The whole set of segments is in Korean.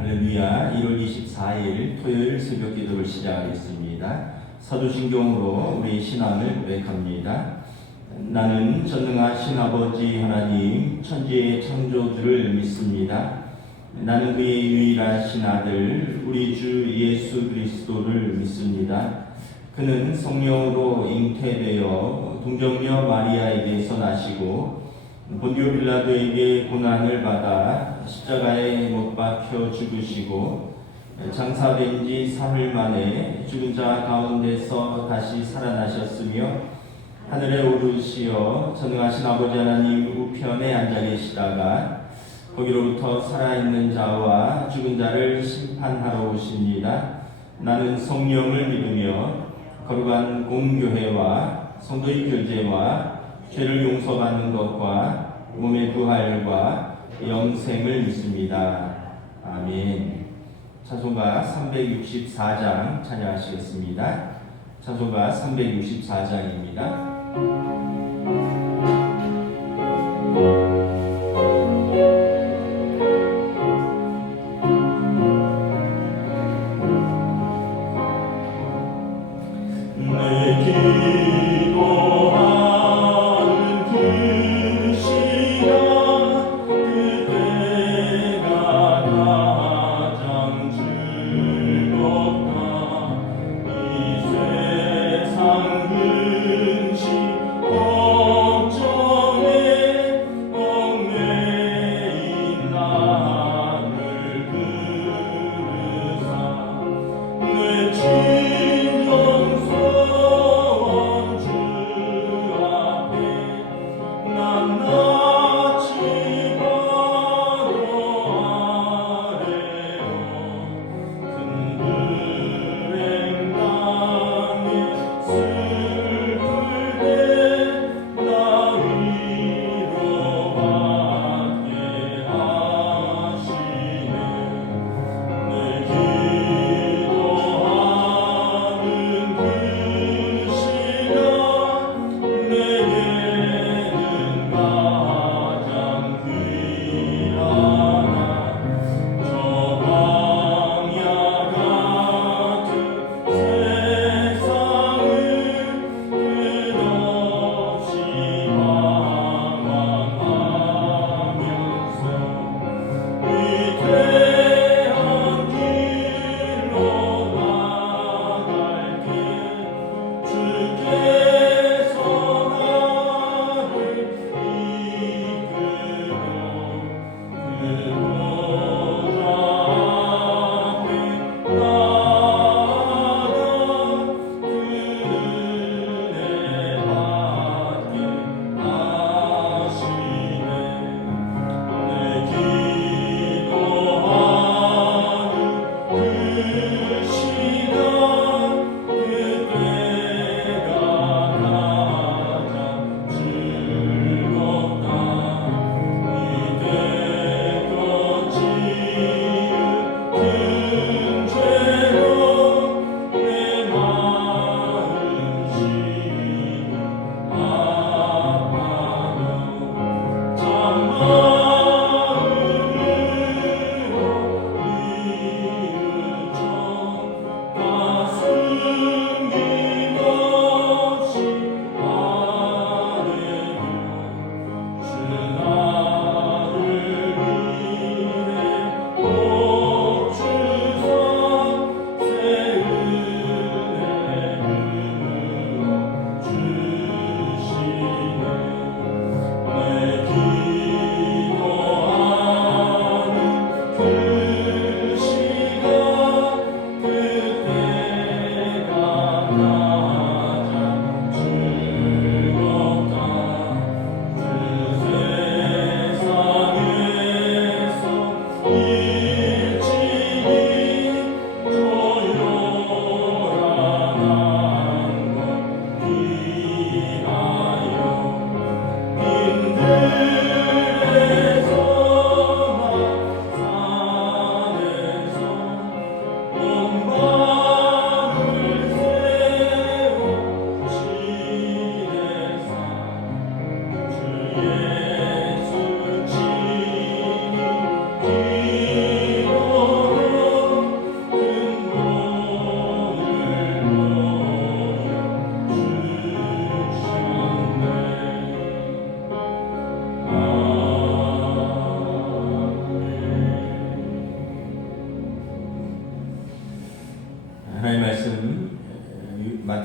할렐루야. 1월 24일 토요일 새벽 기도를 시작하겠습니다. 사도신경으로 우리 신앙을 고백합니다. 나는 전능하신 아버지 하나님 천지의 창조주를 믿습니다. 나는 그의 유일하신 아들 우리 주 예수 그리스도를 믿습니다. 그는 성령으로 잉태되어 동정녀 마리아에게서 나시고 본디오 빌라도에게 고난을 받아 십자가에 못 박혀 죽으시고 장사된 지 3일 만에 죽은 자 가운데서 다시 살아나셨으며 하늘에 오르시어 전능하신 아버지 하나님 우편에 앉아 계시다가 거기로부터 살아있는 자와 죽은 자를 심판하러 오십니다. 나는 성령을 믿으며 거룩한 공교회와 성도의 교제와 죄를 용서받는 것과 몸의 부활과 영생을 믿습니다. 아멘. 찬송가 364장 찬양하시겠습니다. 찬송가 364장입니다. 걱정에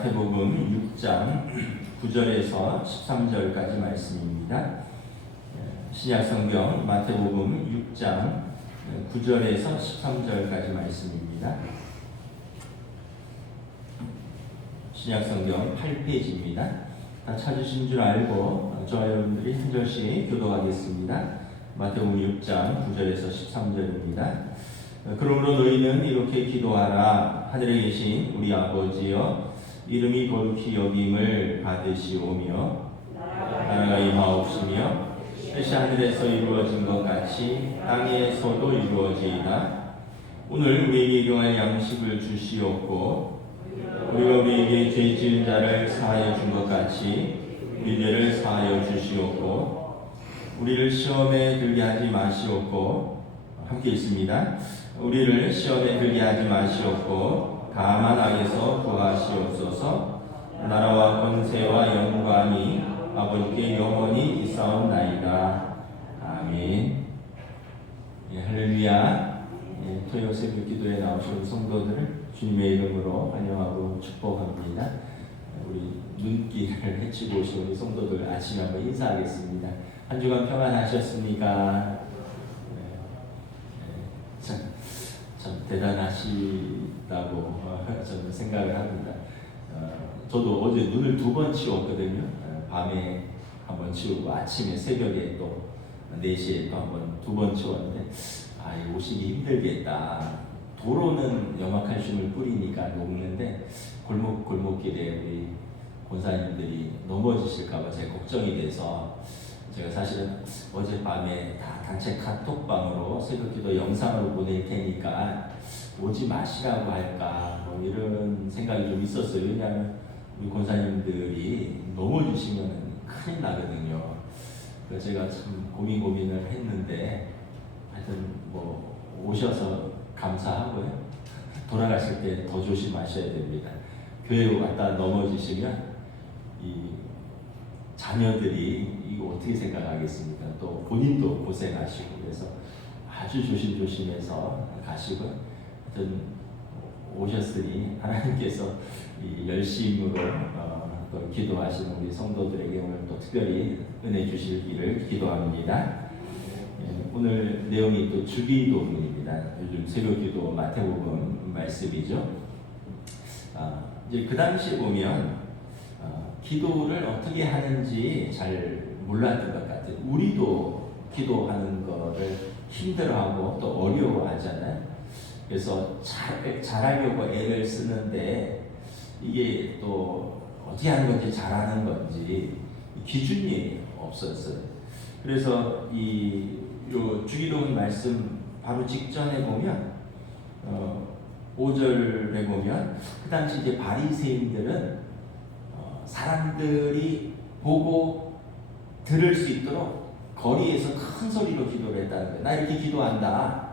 마태복음 6장 9절에서 13절까지 말씀입니다. 신약성경 마태복음 6장 9절에서 13절까지 말씀입니다. 신약성경 8페이지입니다. 다 찾으신 줄 알고 저와 여러분들이 한 절씩 교독하겠습니다. 마태복음 6장 9절에서 13절입니다. 그러므로 너희는 이렇게 기도하라. 하늘에 계신 우리 아버지여, 이름이 거룩히 여김을 받으시오며 나라가 임하옵시며 뜻이 하늘에서 이루어진 것 같이 땅에서도 이루어지이다. 오늘 우리에게 일용할 양식을 주시옵고 우리가 우리에게 죄 지은 자를 사하여 준 것 같이 우리 죄를 사하여 주시옵고 우리를 시험에 들게 하지 마시옵고, 함께 있습니다. 우리를 시험에 들게 하지 마시옵고 다만 악에서 구하시옵소서. 나라와 권세와 영광이 아버지께 영원히 있사옵나이다. 아멘. 할렐루야. 토요 새벽 기도에 나오신 성도들을 주님의 이름으로 환영하고 축복합니다. 우리 눈길을 헤치고 오신 우리 성도들 아침에 한번 인사하겠습니다. 한 주간 평안하셨습니까? 참 대단하시다고 저는 생각을 합니다. 저도 어제 눈을 2번 치웠거든요. 밤에 한번 치우고 아침에 새벽에 또 4시에 또 한번 2번 치웠는데 이거 오시기 힘들겠다. 도로는 염화칼슘을 뿌리니까 녹는데 골목길에 우리 권사님들이 넘어지실까봐 제가 걱정이 돼서 제가 사실은 어젯밤에 다 단체 카톡방으로 새벽기도 영상으로 보낼 테니까 오지 마시라고 할까 뭐 이런 생각이 좀 있었어요. 왜냐하면 우리 권사님들이 넘어지시면 큰일 나거든요. 그래서 제가 참 고민을 했는데 하여튼 뭐 오셔서 감사하고요. 돌아가실 때 더 조심하셔야 됩니다. 교회 갔다 넘어지시면 이 자녀들이 이거 어떻게 생각하겠습니까? 또 본인도 고생하시고 그래서 아주 조심해서 가시고 하여튼 오셨으니 하나님께서 이 열심으로 또 기도하시는 우리 성도들에게 오늘 또 특별히 은혜 주시기를 기도합니다. 오늘 내용이 또 주기도문입니다. 요즘 새벽기도 마태복음 말씀이죠. 이제 그 당시에 보면 기도를 어떻게 하는지 잘 몰랐던 것 같아요. 우리도 기도하는 거를 힘들어하고 또 어려워하잖아요. 그래서 잘하려고 애를 쓰는데 이게 또 어떻게 하는 건지 잘하는 건지 기준이 없었어요. 그래서 요 주기도문 말씀 바로 직전에 보면 5절에 보면 그 당시 이제 바리새인들은 사람들이 보고 들을 수 있도록 거리에서 큰 소리로 기도를 했다는 거예요. 나 이렇게 기도한다.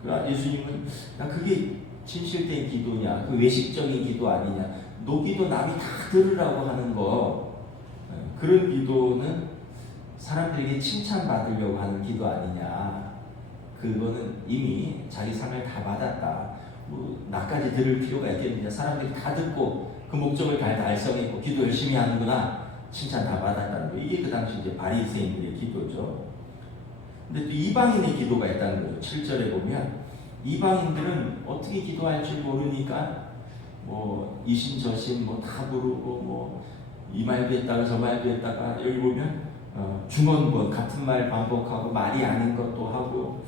그러나 예수님은 나 그게 진실된 기도냐? 그 외식적인 기도 아니냐? 너 기도 남이 다 들으라고 하는 거, 그런 기도는 사람들에게 칭찬받으려고 하는 기도 아니냐? 그거는 이미 자기 상을 다 받았다. 뭐 나까지 들을 필요가 있겠느냐? 사람들이 다 듣고 그 목적을 다 달성했고 기도 열심히 하는구나, 칭찬 다 받았다는 거. 이게 그 당시 이제 바리새인들의 기도죠. 근데 또 이방인의 기도가 있다는 거죠. 7절에 보면 이방인들은 어떻게 기도할 줄 모르니까 뭐 이신저신 뭐 다 부르고 뭐 이 말도 했다가 저 말도 했다가 여기 보면 중언부언 같은 말 반복하고 말이 아닌 것도 하고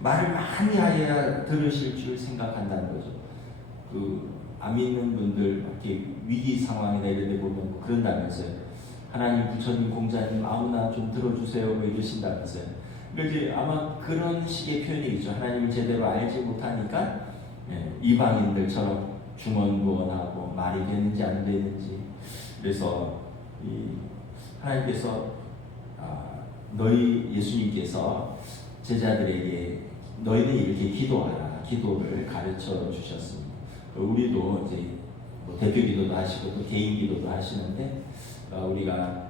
말을 많이 하여야 들으실 줄 생각한다는 거죠. 안 믿는 분들 이렇게 위기 상황이나 이런 데 보면 뭐 그런다면서요. 하나님, 부처님, 공자님 아무나 좀 들어주세요 뭐 이러신다면서요. 그러니까 아마 그런 식의 표현이겠죠. 하나님을 제대로 알지 못하니까 이방인들처럼 중언부언하고 말이 되는지 안 되는지. 그래서 하나님께서 너희 예수님께서 제자들에게 너희는 이렇게 기도하라, 기도를 가르쳐 주셨습니다. 우리도 이제 뭐 대표 기도도 하시고 또 개인 기도도 하시는데 우리가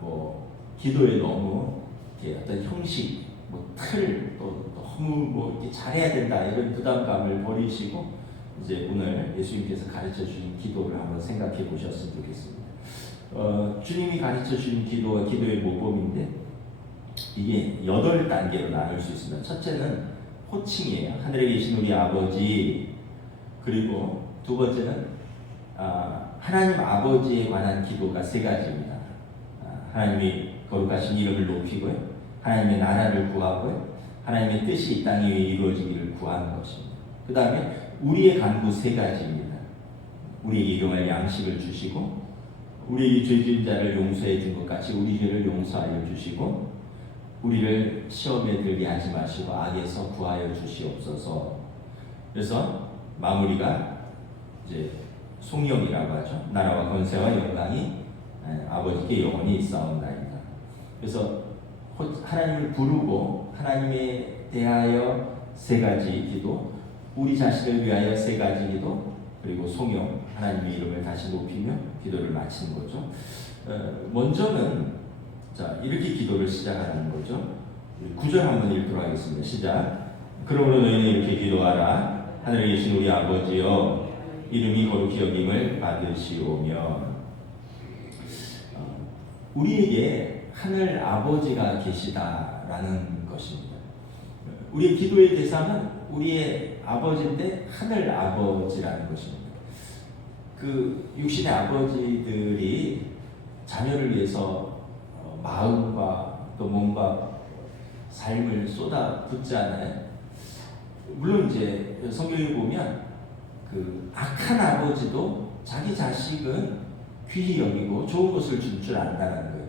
뭐 기도에 너무 이렇게 어떤 형식, 뭐 틀, 또 너무 뭐 이렇게 잘해야 된다 이런 부담감을 버리시고 이제 오늘 예수님께서 가르쳐 주신 기도를 한번 생각해 보셨으면 좋겠습니다. 주님이 가르쳐 주신 기도가 기도의 모범인데 이게 8단계로 나눌 수 있습니다. 첫째는 호칭이에요. 하늘에 계신 우리 아버지. 그리고 두 번째는 하나님 아버지에 관한 기도가 3가지입니다. 하나님이 거룩하신 이름을 높이고요, 하나님의 나라를 구하고요, 하나님의 뜻이 이 땅에 이루어지기를 구하는 것입니다. 그 다음에 우리의 간구 3가지입니다. 우리에게 일용할 양식을 주시고, 우리에게 죄 지은 자를 용서해 준 것 같이 우리 죄를 용서하여 주시고, 우리를 시험에 들게 하지 마시고 악에서 구하여 주시옵소서. 그래서 마무리가 이제 송영이라고 하죠. 나라와 권세와 영광이 아버지께 영원히 있사옵나이다. 그래서 하나님을 부르고 하나님에 대하여 3가지 기도, 우리 자신을 위하여 3가지 기도, 그리고 송영, 하나님의 이름을 다시 높이며 기도를 마치는 거죠. 먼저는 자, 이렇게 기도를 시작하는 거죠. 9절 한번 읽도록 하겠습니다. 시작. 그러므로 너희는 이렇게 기도하라. 하늘에 계신 우리 아버지여, 이름이 거룩히 여김을 받으시오며. 우리에게 하늘 아버지가 계시다라는 것입니다. 우리의 기도의 대상은 우리의 아버지인데 하늘 아버지라는 것입니다. 그 육신의 아버지들이 자녀를 위해서 마음과 또 몸과 삶을 쏟아붓잖아요. 물론 이제 성경에 보면 그 악한 아버지도 자기 자식은 귀히 여기고 좋은 것을 줄 줄 안다는 거예요.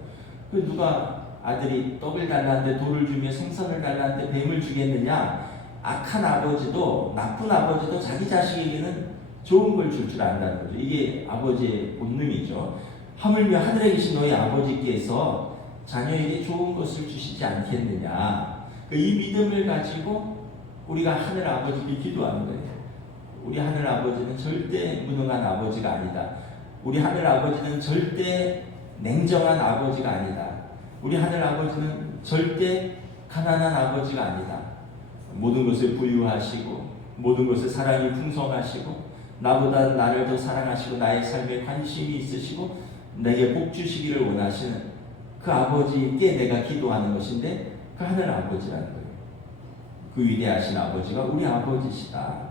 그 누가 아들이 떡을 달라는데 돌을 주며 생선을 달라는데 뱀을 주겠느냐? 악한 아버지도, 나쁜 아버지도 자기 자식에게는 좋은 걸 줄 줄 안다는 거죠. 이게 아버지의 본능이죠. 하물며 하늘에 계신 너희 아버지께서 자녀에게 좋은 것을 주시지 않겠느냐? 이 믿음을 가지고 우리가 하늘 아버지께 기도하는 거예요. 우리 하늘 아버지는 절대 무능한 아버지가 아니다. 우리 하늘 아버지는 절대 냉정한 아버지가 아니다. 우리 하늘 아버지는 절대 가난한 아버지가 아니다. 모든 것을 부유하시고 모든 것을 사랑이 풍성하시고 나보다 나를 더 사랑하시고 나의 삶에 관심이 있으시고 내게 복 주시기를 원하시는 그 아버지께 내가 기도하는 것인데 그 하늘 아버지라는 거예요. 그 위대하신 아버지가 우리 아버지시다.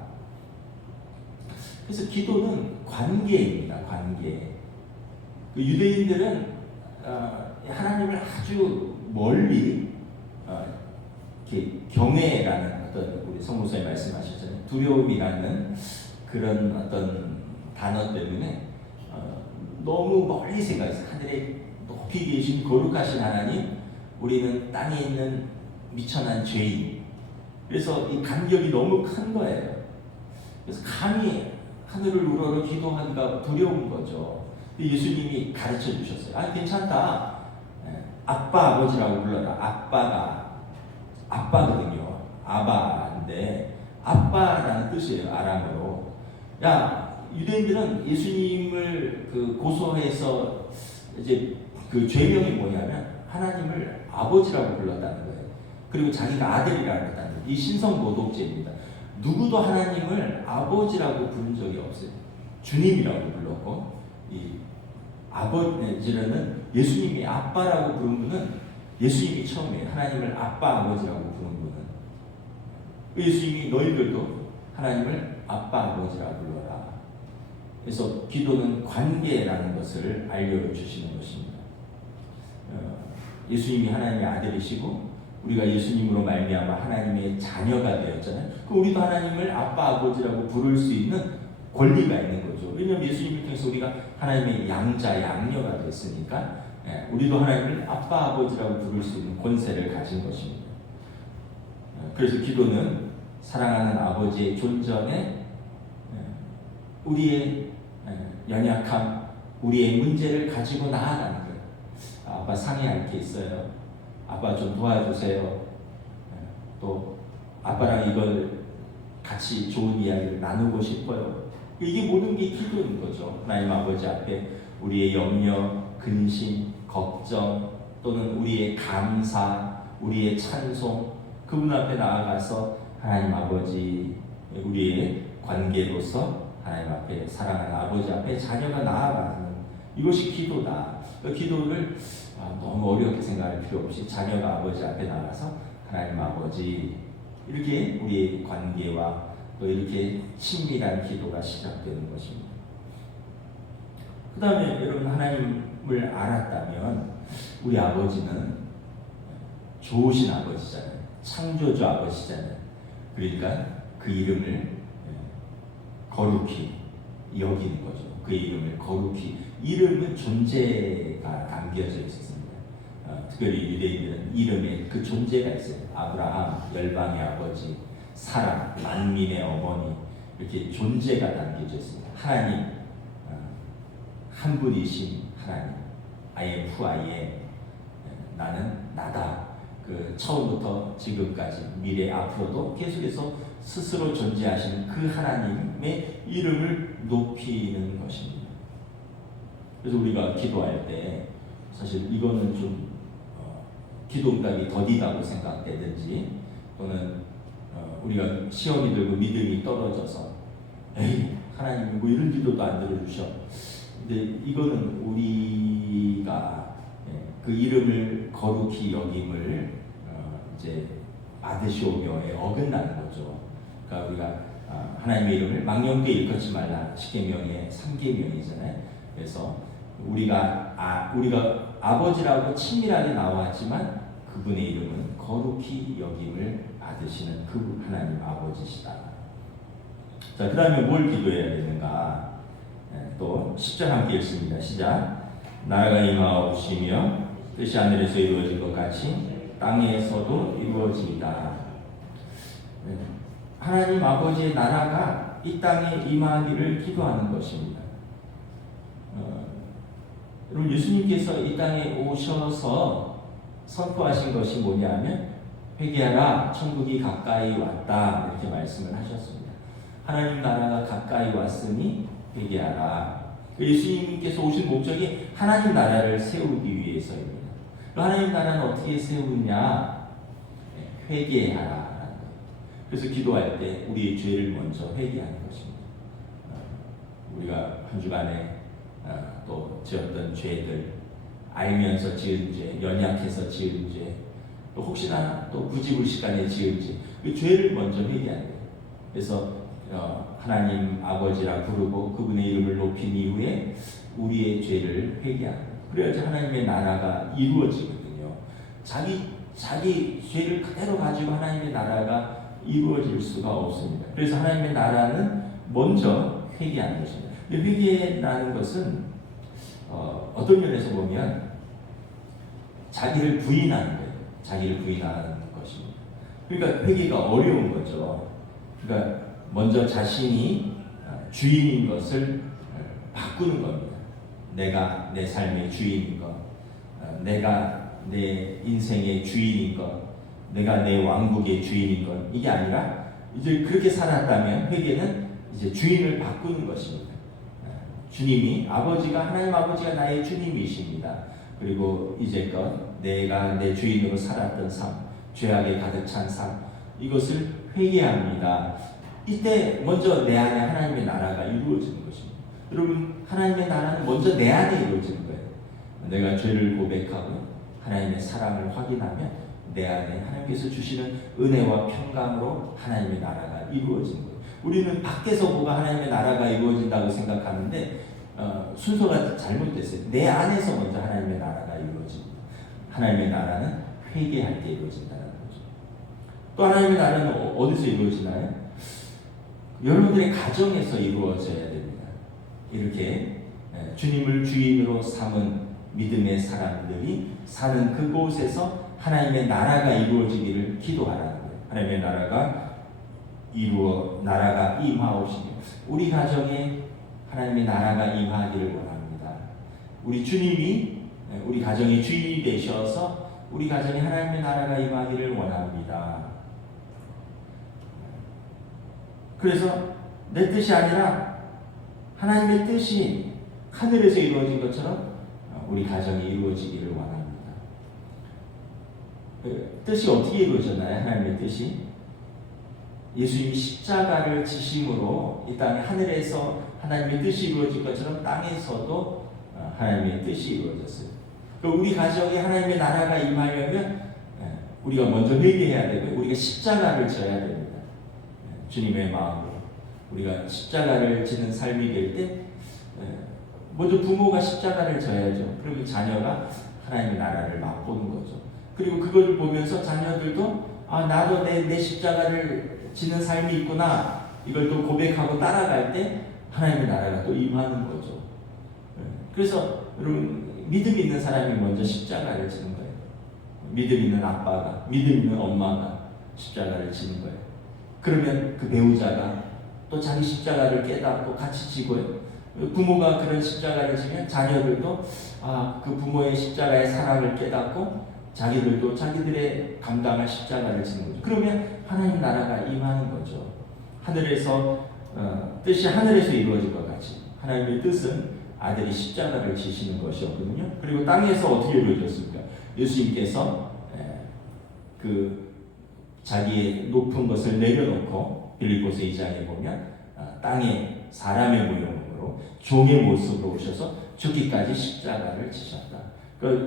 그래서 기도는 관계입니다. 관계. 그 유대인들은 하나님을 아주 멀리 이렇게 경외라는 어떤 우리 성모사님 말씀하셨잖아요. 두려움이라는 그런 어떤 단어 때문에 너무 멀리 생각했어요. 하늘에 높이 계신 거룩하신 하나님, 우리는 땅에 있는 미천한 죄인. 그래서 이 간격이 너무 큰 거예요. 그래서 감히 하늘을 우러러 기도하기가 두려운 거죠. 예수님이 가르쳐 주셨어요. 괜찮다. 아빠 아버지라고 불러라. 아빠거든요. 아바인데 아빠라는 뜻이에요. 아람어로. 유대인들은 예수님을 고소해서 이제 그 죄명이 뭐냐면 하나님을 아버지라고 불렀다는 거예요. 그리고 자기가 아들이라고 했다는 거예요. 이 신성 모독죄입니다. 누구도 하나님을 아버지라고 부른 적이 없어요. 주님이라고 불렀고, 이 아버지는 예수님이 아빠라고 부른 분은 예수님이 처음이에요. 하나님을 아빠 아버지라고 부른 분은. 예수님이 너희들도 하나님을 아빠 아버지라고 불러라. 그래서 기도는 관계라는 것을 알려주시는 것입니다. 예수님이 하나님의 아들이시고 우리가 예수님으로 말미암아 하나님의 자녀가 되었잖아요. 우리도 하나님을 아빠 아버지라고 부를 수 있는 권리가 있는 거죠. 왜냐하면 예수님을 통해서 우리가 하나님의 양자 양녀가 됐으니까 우리도 하나님을 아빠 아버지라고 부를 수 있는 권세를 가진 것입니다. 그래서 기도는 사랑하는 아버지의 존전에 우리의 연약함, 우리의 문제를 가지고 나아가는 거예요. 아빠 상의할 게 있어요. 아빠 좀 도와주세요. 또 아빠랑 이걸 같이 좋은 이야기를 나누고 싶어요. 이게 모든 게 기도인 거죠. 하나님 아버지 앞에 우리의 염려, 근심, 걱정 또는 우리의 감사, 우리의 찬송 그분 앞에 나아가서 하나님 아버지 우리의 관계로서 하나님 앞에 사랑하는 아버지 앞에 자녀가 나아가는 이것이 기도다. 그 기도를 너무 어렵게 생각할 필요 없이 자녀가 아버지 앞에 나가서 하나님 아버지 이렇게 우리의 관계와 또 이렇게 친밀한 기도가 시작되는 것입니다. 그 다음에 여러분 하나님을 알았다면 우리 아버지는 좋으신 아버지잖아요. 창조주 아버지잖아요. 그러니까 그 이름을 거룩히 여기는 거죠. 그 이름을 거룩히. 이름은 존재가 담겨져 있습니다. 특별히 유대인들은 이름에 그 존재가 있어요. 아브라함, 열방의 아버지, 사람, 만민의 어머니 이렇게 존재가 담겨져 있습니다. 하나님, 한 분이신 하나님. I am who I am. 나는 나다. 그 처음부터 지금까지 미래 앞으로도 계속해서 스스로 존재하시는 그 하나님의 이름을 높이는 것입니다. 그래서 우리가 기도할 때 사실 이거는 좀 기도응답이 더디다고 생각되든지 또는 우리가 시험이 들고 믿음이 떨어져서 에이 하나님이 뭐 이런 기도도 안 들어주셔. 근데 이거는 우리가 그 이름을 거룩히 여김을 이제 받으시오며에 어긋나는 거죠. 그러니까 우리가 하나님의 이름을 망령되이 일컫지 말라. 십계명의 3계명이잖아요. 그래서 우리가 아버지라고 친밀하게 나왔지만 그분의 이름은 거룩히 여김을 받으시는 그 하나님 아버지시다. 자, 그 다음에 뭘 기도해야 되는가? 또 10절 함께 읽습니다. 시작. 나라가 임하옵시며 뜻이 하늘에서 이루어진 것 같이 땅에서도 이루어지이다. 하나님 아버지의 나라가 이 땅에 임하기를 기도하는 것입니다. 여러분 예수님께서 이 땅에 오셔서 선포하신 것이 뭐냐면 회개하라 천국이 가까이 왔다 이렇게 말씀을 하셨습니다. 하나님 나라가 가까이 왔으니 회개하라. 예수님께서 오신 목적이 하나님 나라를 세우기 위해서입니다. 하나님 나라는 어떻게 세우느냐? 회개하라. 그래서 기도할 때 우리의 죄를 먼저 회개하는 것입니다. 우리가 한 주간에 또 지었던 죄들, 알면서 지은 죄, 연약해서 지은 죄, 또 혹시나 또 부지불식간에 지은 죄, 그 죄를 먼저 회개하는 거예요. 그래서 하나님 아버지라 부르고 그분의 이름을 높인 이후에 우리의 죄를 회개하는 거예요. 그래야지 하나님의 나라가 이루어지거든요. 자기 죄를 그대로 가지고 하나님의 나라가 이루어질 수가 없습니다. 그래서 하나님의 나라는 먼저 회개하는 것입니다. 회개라는 것은 어떤 면에서 보면 자기를 부인하는 거예요. 자기를 부인하는 것입니다. 그러니까 회개가 어려운 거죠. 그러니까 먼저 자신이 주인인 것을 바꾸는 겁니다. 내가 내 삶의 주인인 것, 내가 내 인생의 주인인 것, 내가 내 왕국의 주인인 것, 이게 아니라 이제 그렇게 살았다면 회개는 이제 주인을 바꾸는 것입니다. 주님이 하나님 아버지가 나의 주님이십니다. 그리고 이제껏 내가 내 주인으로 살았던 삶, 죄악에 가득 찬 삶, 이것을 회개합니다. 이때 먼저 내 안에 하나님의 나라가 이루어지는 것입니다. 여러분 하나님의 나라는 먼저 내 안에 이루어지는 거예요. 내가 죄를 고백하고 하나님의 사랑을 확인하면 내 안에 하나님께서 주시는 은혜와 평강으로 하나님의 나라가 이루어지는 거예요. 우리는 밖에서 뭐가 하나님의 나라가 이루어진다고 생각하는데 순서가 잘못됐어요. 내 안에서 먼저 하나님의 나라가 이루어집니다. 하나님의 나라는 회개할 때 이루어진다는 거죠. 또 하나님의 나라는 어디서 이루어지나요? 여러분들의 가정에서 이루어져야 됩니다. 이렇게 주님을 주인으로 삼은 믿음의 사람들이 사는 그곳에서 하나님의 나라가 이루어지기를 기도하라는 거예요. 하나님의 나라가 임하오시며 우리 가정에 하나님의 나라가 임하기를 원합니다. 우리 주님이 우리 가정의 주인이 되셔서 우리 가정에 하나님의 나라가 임하기를 원합니다. 그래서 내 뜻이 아니라 하나님의 뜻이 하늘에서 이루어진 것처럼 우리 가정이 이루어지기를 원합니다. 뜻이 어떻게 이루어졌나요? 하나님의 뜻이 예수님이 십자가를 지심으로 이 땅에 하늘에서 하나님의 뜻이 이루어진 것처럼 땅에서도 하나님의 뜻이 이루어졌어요. 우리 가정에 하나님의 나라가 임하려면 우리가 먼저 회개해야 되고 우리가 십자가를 져야 됩니다. 주님의 마음으로 우리가 십자가를 지는 삶이 될 때 먼저 부모가 십자가를 져야죠. 그리고 자녀가 하나님의 나라를 맛보는 거죠. 그리고 그걸 보면서 자녀들도 나도 내 십자가를 지는 삶이 있구나, 이걸 또 고백하고 따라갈 때 하나님의 나라가 또 임하는 거죠. 그래서 여러분, 믿음 있는 사람이 먼저 십자가를 지는 거예요. 믿음 있는 아빠가, 믿음 있는 엄마가 십자가를 지는 거예요. 그러면 그 배우자가 또 자기 십자가를 깨닫고 같이 지고요. 부모가 그런 십자가를 지면 자녀들도 그 부모의 십자가의 사랑을 깨닫고 자기들도 자기들의 감당할 십자가를 지는 거죠. 그러면 하나님 나라가 임하는 거죠. 하늘에서 뜻이 하늘에서 이루어질 것 같이 하나님의 뜻은 아들이 십자가를 지시는 것이었거든요. 그리고 땅에서 어떻게 이루어졌습니까? 예수님께서 그 자기의 높은 것을 내려놓고 빌립보서 2장에 보면 땅에 사람의 모형으로 종의 모습으로 오셔서 죽기까지 십자가를 지셨다.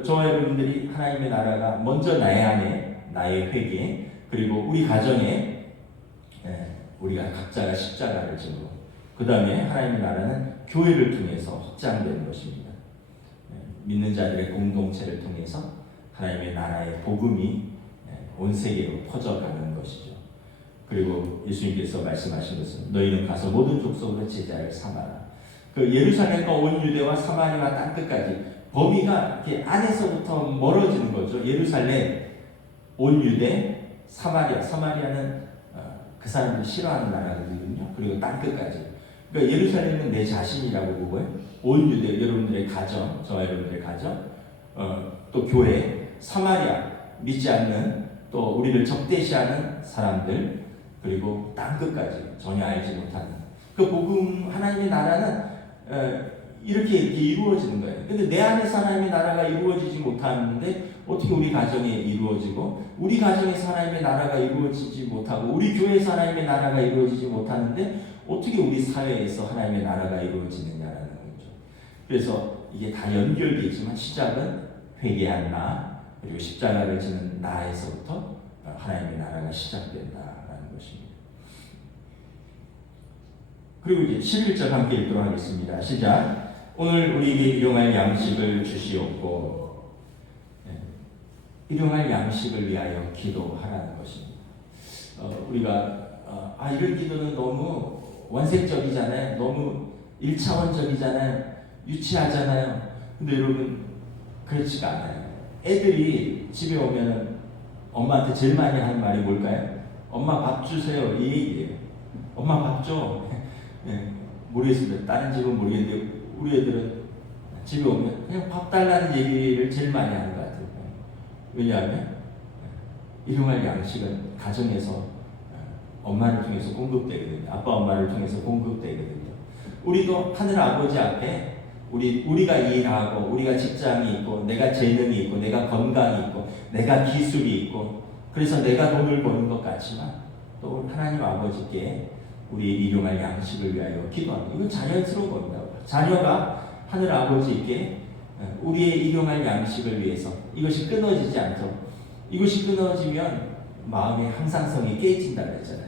저와 여러분들이 하나님의 나라가 먼저 나의 안에 나의 회개, 그리고 우리 가정에 우리가 각자가 십자가를 지고 그 다음에 하나님의 나라는 교회를 통해서 확장되는 것입니다. 믿는 자들의 공동체를 통해서 하나님의 나라의 복음이 온 세계로 퍼져가는 것이죠. 그리고 예수님께서 말씀하신 것은 너희는 가서 모든 족속으로 제자를 삼아라. 그 예루살렘과 온 유대와 사마리아 땅끝까지 범위가 이렇게 안에서부터 멀어지는 거죠. 예루살렘, 온 유대, 사마리아는 그 사람들이 싫어하는 나라거든요. 그리고 땅끝까지. 그러니까 예루살렘은 내 자신이라고 보고요. 온 유대, 여러분들의 가정, 저와 여러분들의 가정, 또 교회, 사마리아, 믿지 않는 또 우리를 적대시하는 사람들, 그리고 땅끝까지 전혀 알지 못하는 그 복음, 하나님의 나라는 이렇게 이루어지는 거예요. 근데 내 안에서 하나님의 나라가 이루어지지 못하는데 어떻게 우리 가정에 이루어지고, 우리 가정에서 하나님의 나라가 이루어지지 못하고, 우리 교회에서 하나님의 나라가 이루어지지 못하는데 어떻게 우리 사회에서 하나님의 나라가 이루어지느냐라는 거죠. 그래서 이게 다 연결되지만 시작은 회개한 나, 그리고 십자가를 지는 나에서부터 하나님의 나라가 시작된다라는 것입니다. 그리고 이제 11절 함께 읽도록 하겠습니다. 시작. 오늘 우리에게 일용할 양식을 주시옵고. 일용할 양식을 위하여 기도하라는 것입니다. 우리가 이런 기도는 너무 원색적이잖아요. 너무 1차원적이잖아요. 유치하잖아요. 근데 여러분, 그렇지가 않아요. 애들이 집에 오면은 엄마한테 제일 많이 하는 말이 뭘까요? 엄마 밥 주세요, 이 얘기예요. 엄마 밥 줘. 모르겠습니다. 다른 집은 모르겠는데 우리 애들은 집에 오면 그냥 밥 달라는 얘기를 제일 많이 하는 것 같아요. 왜냐하면 일용할 양식은 가정에서 엄마를 통해서 공급되거든요. 아빠 엄마를 통해서 공급되거든요. 우리도 하늘 아버지 앞에 우리가 일하고, 우리가 직장이 있고, 내가 재능이 있고, 내가 건강이 있고, 내가 기술이 있고, 그래서 내가 돈을 버는 것 같지만 또 하나님 아버지께 우리 일용할 양식을 위하여 기도합니다. 이건 자연스러운 겁니다. 자녀가 하늘 아버지께 우리의 일용할 양식을 위해서, 이것이 끊어지지 않도록, 이것이 끊어지면 마음의 항상성이 깨진다 그랬잖아요.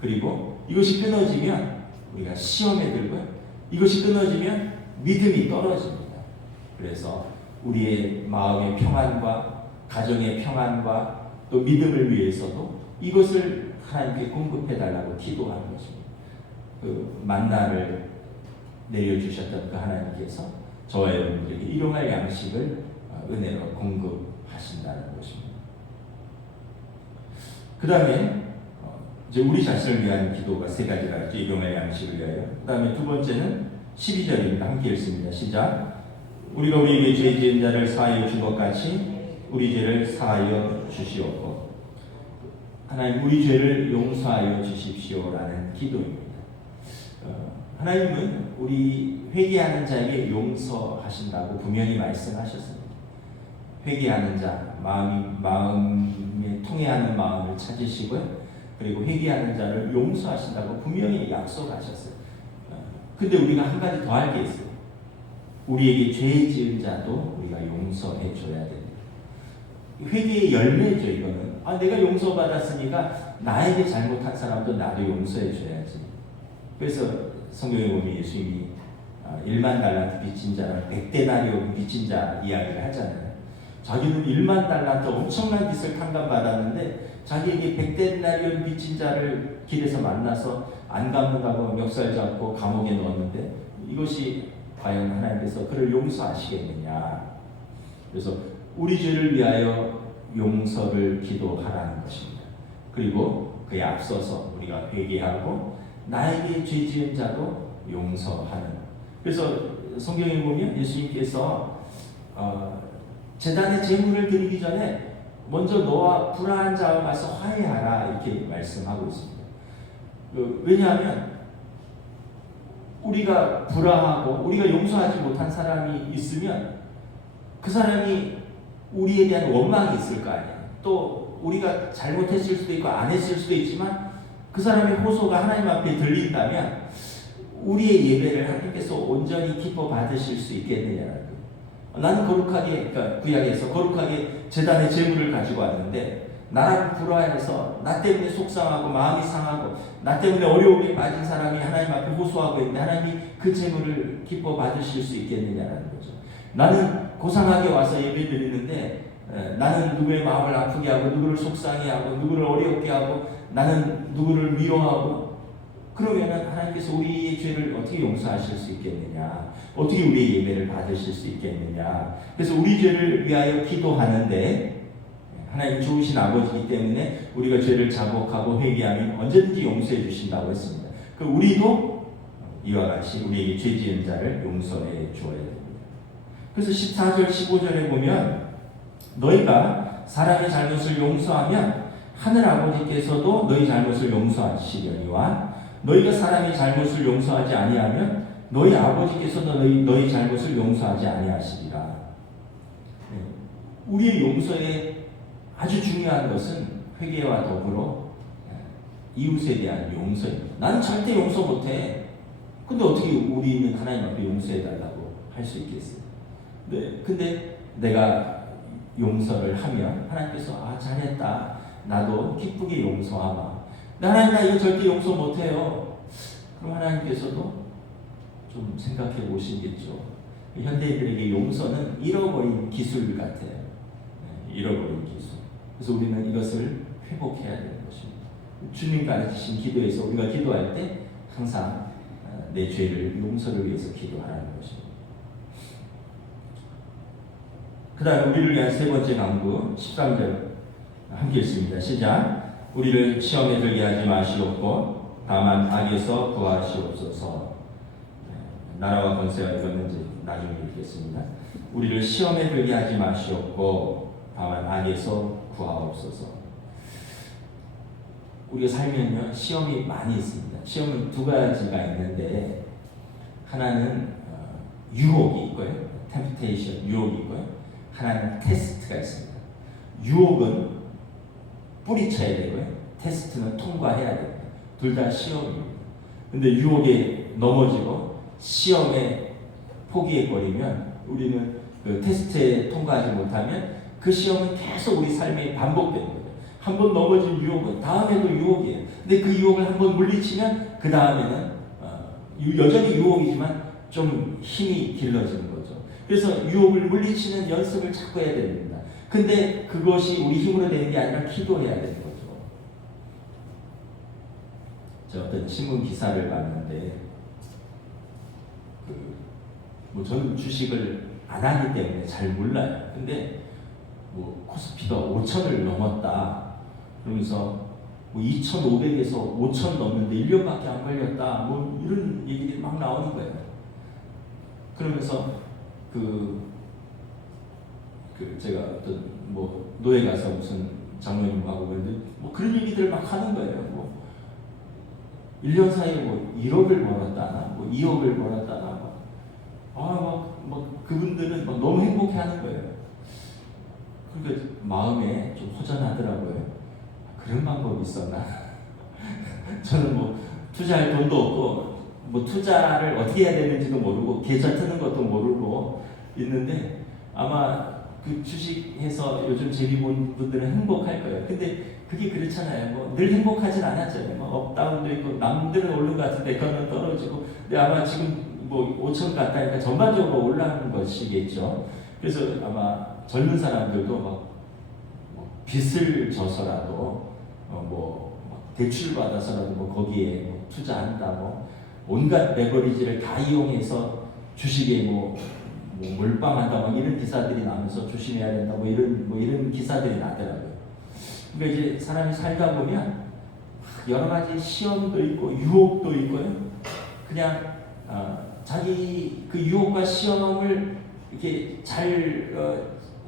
그리고 이것이 끊어지면 우리가 시험에 들고요. 이것이 끊어지면 믿음이 떨어집니다. 그래서 우리의 마음의 평안과 가정의 평안과 또 믿음을 위해서도 이것을 하나님께 공급해달라고 기도하는 것입니다. 그 만나를 내려주셨던 그 하나님께서 저와 여러분들에게 일용할 양식을 은혜로 공급하신다는 것입니다. 그 다음에 이제 우리 자신을 위한 기도가 세 가지가 있죠. 일용할 양식을 위하여. 그 다음에 두 번째는 12절입니다. 함께 읽습니다. 시작. 우리가 우리에게 죄 지은 자를 사하여 준 것 같이 우리 죄를 사하여 주시옵고. 하나님, 우리 죄를 용서하여 주십시오라는 기도입니다. 하나님은 우리 회개하는 자에게 용서하신다고 분명히 말씀하셨습니다. 회개하는 자, 마음에 통해하는 마음을 찾으시고요. 그리고 회개하는 자를 용서하신다고 분명히 약속하셨어요. 근데 우리가 한 가지 더 할 게 있어요. 우리에게 죄 지은 자도 우리가 용서해 줘야 됩니다. 회개의 열매죠, 이거는. 내가 용서받았으니까 나에게 잘못한 사람도 나도 용서해 줘야지. 그래서 성경에 보면 예수님이 1만 달란트 빚진 자랑 100데나리온 빚진 자 이야기를 하잖아요. 자기는 1만 달란트 엄청난 빚을 탕감받았는데 자기에게 100데나리온 빚진 자를 길에서 만나서 안 갚는다고 멱살 잡고 감옥에 넣었는데 이것이 과연 하나님께서 그를 용서하시겠느냐. 그래서 우리 죄를 위하여 용서를 기도하라는 것입니다. 그리고 그에 앞서서 우리가 회개하고 나에게 죄 지은 자도 용서하는. 그래서 성경에 보면 예수님께서 제단에 제물을 드리기 전에 먼저 너와 불화한 자와 가서 화해하라 이렇게 말씀하고 있습니다. 왜냐하면 우리가 불화하고 우리가 용서하지 못한 사람이 있으면 그 사람이 우리에 대한 원망이 있을 거 아니에요. 또 우리가 잘못했을 수도 있고 안 했을 수도 있지만 그 사람의 호소가 하나님 앞에 들린다면 우리의 예배를 하나님께서 온전히 기뻐 받으실 수 있겠느냐는 거예요. 나는 거룩하게, 그러니까 구약에서 거룩하게 제단의 제물을 가지고 왔는데 나랑 불화해서 나 때문에 속상하고 마음이 상하고 나 때문에 어려움에 빠진 사람이 하나님 앞에 호소하고 있는데 하나님이 그 제물을 기뻐 받으실 수 있겠느냐는 거죠. 나는 고상하게 와서 예배 드리는데 나는 누구의 마음을 아프게 하고 누구를 속상해 하고 누구를 어렵게 하고 나는 누구를 미워하고 그러면 하나님께서 우리의 죄를 어떻게 용서하실 수 있겠느냐, 어떻게 우리의 예배를 받으실 수 있겠느냐. 그래서 우리 죄를 위하여 기도하는데 하나님 좋으신 아버지이기 때문에 우리가 죄를 자복하고 회개하면 언제든지 용서해 주신다고 했습니다. 그 우리도 이와 같이 우리에게 죄 지은 자를 용서해 주어야 됩니다. 그래서 14절 15절에 보면 너희가 사람의 잘못을 용서하면 하늘 아버지께서도 너희 잘못을 용서하시려니와 너희가 사람의 잘못을 용서하지 아니하면 너희 아버지께서도 너희 잘못을 용서하지 아니하시리라. 우리의 용서에 아주 중요한 것은 회개와 더불어 이웃에 대한 용서입니다. 나는 절대 용서 못해. 근데 어떻게 우리는 하나님 앞에 용서해달라고 할 수 있겠어요? 네, 근데 내가 용서를 하면 하나님께서 잘했다. 나도 기쁘게 용서하마. 하나님 나 이거 절대 용서 못해요. 그럼 하나님께서도 좀 생각해 보시겠죠. 현대인들에게 용서는 잃어버린 기술 같아요. 잃어버린 기술. 그래서 우리는 이것을 회복해야 되는 것입니다. 주님 가르치신 기도에서 우리가 기도할 때 항상 내 죄를 용서를 위해서 기도하라는 것입니다. 그 다음 우리를 위한 세 번째 강구 13절 함께 읽습니다. 시작. 우리를 시험에 들게 하지 마시옵고 다만 악에서 구하시옵소서. 나라와 권세가 이겼는지 나중에 읽겠습니다. 우리를 시험에 들게 하지 마시옵고 다만 악에서 구하옵소서. 우리가 살면요 시험이 많이 있습니다. 시험은 두 가지가 있는데 하나는 유혹이 있고요, temptation 유혹이 있고요. 하나는 테스트가 있습니다. 유혹은 뿌리쳐야 되고요, 테스트는 통과해야 됩니다. 둘 다 시험입니다. 근데 유혹에 넘어지고 시험에 포기해버리면 우리는 그 테스트에 통과하지 못하면 그 시험은 계속 우리 삶에 반복되는 거예요. 한번 넘어진 유혹은 다음에도 유혹이에요. 근데 그 유혹을 한번 물리치면 그 다음에는 여전히 유혹이지만 좀 힘이 길러지는 거죠. 그래서 유혹을 물리치는 연습을 자꾸 해야 됩니다. 근데 그것이 우리 힘으로 되는 게 아니라 기도해야 되는 거죠. 제가 어떤 신문 기사를 봤는데 저는 주식을 안 하기 때문에 잘 몰라요. 근데 코스피가 5천을 넘었다. 그러면서 2,500에서 5천 넘는데 1년밖에 안 걸렸다. 이런 얘기들이 막 나오는 거예요. 그러면서 제가 어떤 노예 가서 무슨 장로님하고 그랬는데 그런 얘기들 막 하는 거예요. 1년 사이에 1억을 벌었다나 2억을 벌었다나 그분들은 너무 행복해하는 거예요. 그러니까 마음에 좀 허전하더라고요. 그런 방법이 있었나? 저는 뭐 투자할 돈도 없고 뭐 투자를 어떻게 해야 되는지도 모르고 계좌 트는 것도 모르고 있는데 아마 그 주식해서 요즘 재미 본 분들은 행복할 거예요. 근데 그게 그렇잖아요. 뭐 늘 행복하진 않았잖아요. 뭐 업다운도 있고 남들은 오른 것 같은데 그거는 떨어지고. 근데 아마 지금 뭐 5천 갔다니까 전반적으로 올라가는 것이겠죠. 그래서 아마 젊은 사람들도 막 뭐 빚을 져서라도 뭐 대출 받아서라도 뭐 거기에 뭐 투자한다 뭐 온갖 레버리지를 다 이용해서 주식에 뭐 몰빵한다 뭐 이런 기사들이 나면서 조심해야 된다 뭐 이런 기사들이 나더라고요. 그러니까 이제 사람이 살다 보면 여러 가지 시험도 있고 유혹도 있고요. 그냥 자기 그 유혹과 시험을 이렇게 잘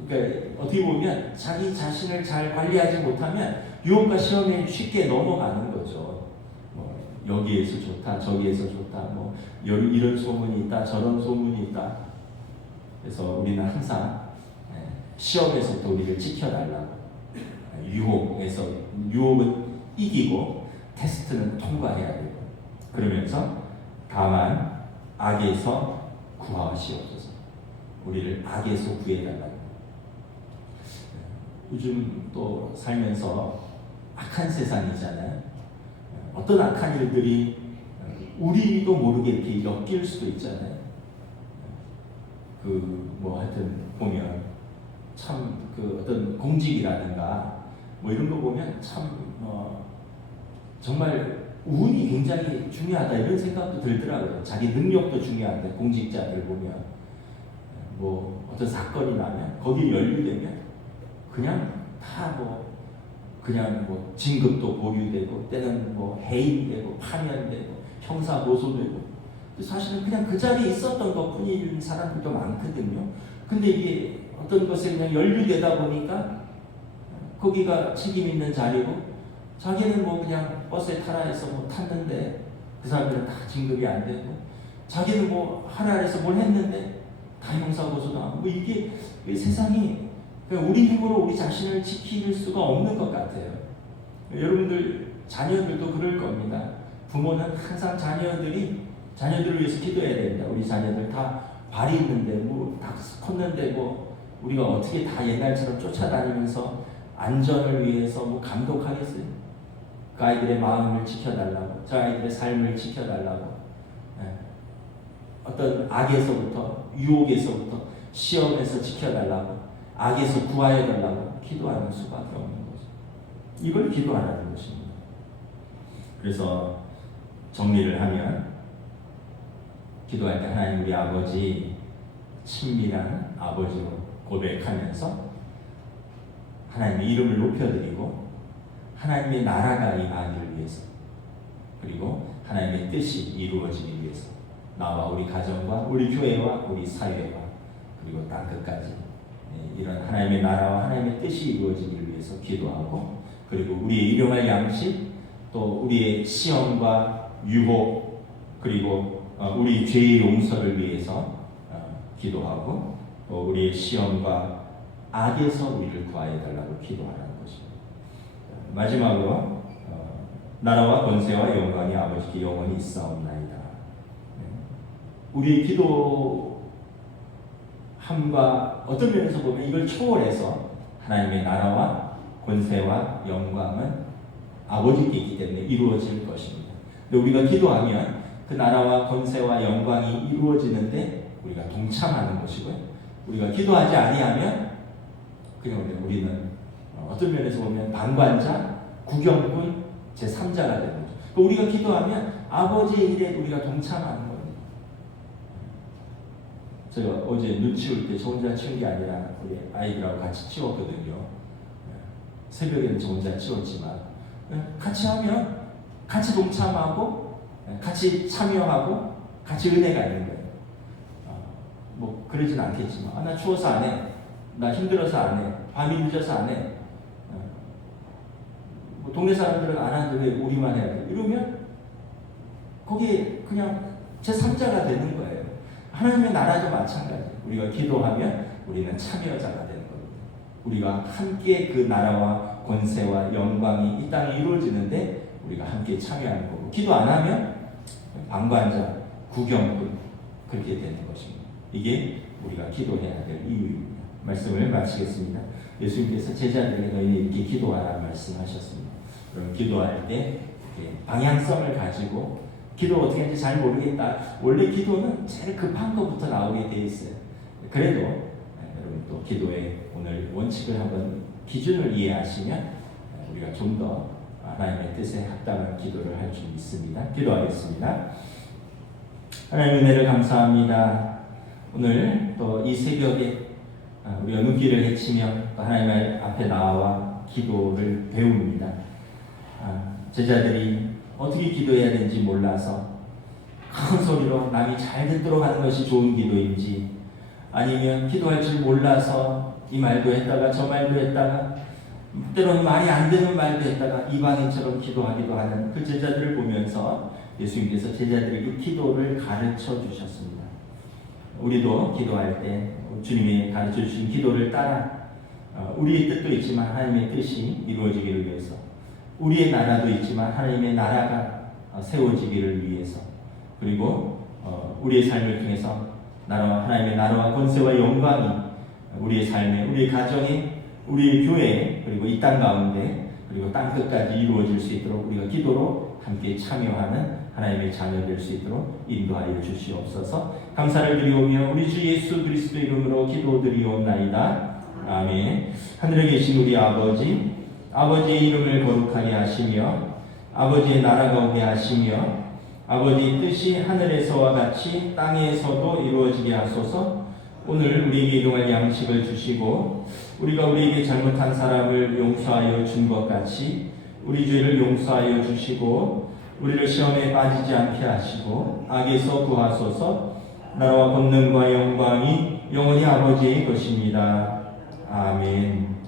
그러니까 어떻게 보면 자기 자신을 잘 관리하지 못하면 유혹과 시험에 쉽게 넘어가는 거죠. 뭐 여기에서 좋다, 저기에서 좋다, 뭐 이런 소문이 있다, 저런 소문이 있다. 그래서 우리는 항상 시험에서부터 우리를 지켜달라고. 유혹은 이기고 테스트는 통과해야 되고. 그러면서 다만 악에서 구하시옵소서. 우리를 악에서 구해달라고. 요즘 또 살면서 악한 세상이잖아요. 어떤 악한 일들이 우리도 모르게 이렇게 엮일 수도 있잖아요. 하여튼 보면 참 그 어떤 공직이라든가 뭐 이런 거 보면 참 정말 운이 굉장히 중요하다 이런 생각도 들더라고요. 자기 능력도 중요한데 공직자들 보면 뭐 어떤 사건이 나면 거기에 연루되면 그냥 다 그냥 진급도 보류되고 때는 해임되고 파면되고 형사 고소되고 사실은 그냥 그 자리에 있었던 것뿐인 사람들도 많거든요. 근데 이게 어떤 것에 그냥 연루되다 보니까 거기가 책임 있는 자리고 자기는 그냥 버스에 타라 해서 탔는데 그 사람들은 다 진급이 안 되고 자기는 하라 해서 뭘 했는데 다 형사고소당하고 이게 세상이 우리 힘으로 우리 자신을 지킬 수가 없는 것 같아요. 여러분들 자녀들도 그럴 겁니다. 부모는 항상 자녀들을 위해서 기도해야 됩니다. 우리 자녀들 다 발이 있는데 다 컸는데 우리가 어떻게 다 옛날처럼 쫓아다니면서 안전을 위해서 감독하겠어요? 그 아이들의 마음을 지켜달라고, 저 아이들의 삶을 지켜달라고, 어떤 악에서부터, 유혹에서부터, 시험에서 지켜달라고, 악에서 구하여달라고 기도하는 수밖에 없는 거죠. 이걸 기도하라는 것입니다. 그래서 정리를 하면 기도할 때 하나님 우리 아버지 친밀한 아버지로 고백하면서 하나님의 이름을 높여드리고 하나님의 나라가 임하기를 위해서 그리고 하나님의 뜻이 이루어지기 위해서 나와 우리 가정과 우리 교회와 우리 사회와 그리고 땅 끝까지 이런 하나님의 나라와 하나님의 뜻이 이루어지기를 위해서 기도하고 그리고 우리의 일용할 양식 또 우리의 시험과 유혹 그리고 우리 죄의 용서를 위해서 기도하고 또 우리의 시험과 악에서 우리를 구하여달라고 기도하라는 것입니다. 마지막으로 나라와 권세와 영광이 아버지께 영원히 있사옵나이다. 우리의 기도함과 어떤 면에서 보면 이걸 초월해서 하나님의 나라와 권세와 영광은 아버지께 있기 때문에 이루어질 것입니다. 근데 우리가 기도하면 그 나라와 권세와 영광이 이루어지는데 우리가 동참하는 것이고요. 우리가 기도하지 아니하면 그냥 우리는 어떤 면에서 보면 방관자, 구경꾼, 제3자가 되는 거죠. 우리가 기도하면 아버지의 일에 우리가 동참하는 겁니다. 제가 어제 눈 치울 때 저 혼자 치운 게 아니라 우리 아이들하고 같이 치웠거든요. 새벽에는 저 혼자 치웠지만 같이 하면 같이 동참하고 같이 참여하고 같이 은혜가 있는 거예요. 그러진 않겠지만 나 추워서 안 해. 나 힘들어서 안 해. 밤이 늦어서 안 해. 동네 사람들은 안 하는데 왜 우리만 해야 돼? 이러면 거기에 그냥 제3자가 되는 거예요. 하나님의 나라도 마찬가지. 우리가 기도하면 우리는 참여자가 되는 겁니다. 우리가 함께 그 나라와 권세와 영광이 이 땅에 이루어지는데 우리가 함께 참여하는 거고, 기도 안 하면 방관자, 구경꾼 그렇게 되는 것입니다. 이게 우리가 기도해야 될 이유입니다. 말씀을 마치겠습니다. 예수님께서 제자들에게 너희는 이렇게 기도하라 말씀하셨습니다. 그럼 기도할 때 방향성을 가지고, 기도 어떻게 하는지 잘 모르겠다. 원래 기도는 제일 급한 것부터 나오게 돼 있어요. 그래도 여러분 또 기도의 오늘 원칙을 한번 기준을 이해하시면 우리가 좀 더 하나님의 뜻에 합당한 기도를 할 수 있습니다. 기도하겠습니다. 하나님 은혜를 감사합니다. 오늘 또 이 새벽에 우리가 눈길을 헤치며 또 하나님 앞에 나와 기도를 배웁니다. 제자들이 어떻게 기도해야 되는지 몰라서 큰 소리로 남이 잘 듣도록 하는 것이 좋은 기도인지, 아니면 기도할 줄 몰라서 이 말도 했다가 저 말도 했다가 때로는 말이 안 되는 말도 했다가 이방인처럼 기도하기도 하는 그 제자들을 보면서 예수님께서 제자들에게 기도를 가르쳐 주셨습니다. 우리도 기도할 때 주님이 가르쳐 주신 기도를 따라 우리의 뜻도 있지만 하나님의 뜻이 이루어지기를 위해서, 우리의 나라도 있지만 하나님의 나라가 세워지기를 위해서, 그리고 우리의 삶을 통해서 하나님의 나라와 권세와 영광이 우리의 삶에, 우리의 가정에, 우리의 교회에, 그리고 이 땅 가운데, 그리고 땅 끝까지 이루어질 수 있도록 우리가 기도로 함께 참여하는 하나님의 자녀 될 수 있도록 인도하여 주시옵소서. 감사를 드리오며 우리 주 예수 그리스도 이름으로 기도드리옵나이다. 아멘. 하늘에 계신 우리 아버지, 아버지의 이름을 거룩하게 하시며 아버지의 나라가 오게 하시며 아버지의 뜻이 하늘에서와 같이 땅에서도 이루어지게 하소서. 오늘 우리에게 일용할 양식을 주시고 우리가 우리에게 잘못한 사람을 용서하여 준 것 같이 우리 죄를 용서하여 주시고 우리를 시험에 빠지지 않게 하시고 악에서 구하소서. 나라와 권능과 영광이 영원히 아버지의 것입니다. 아멘.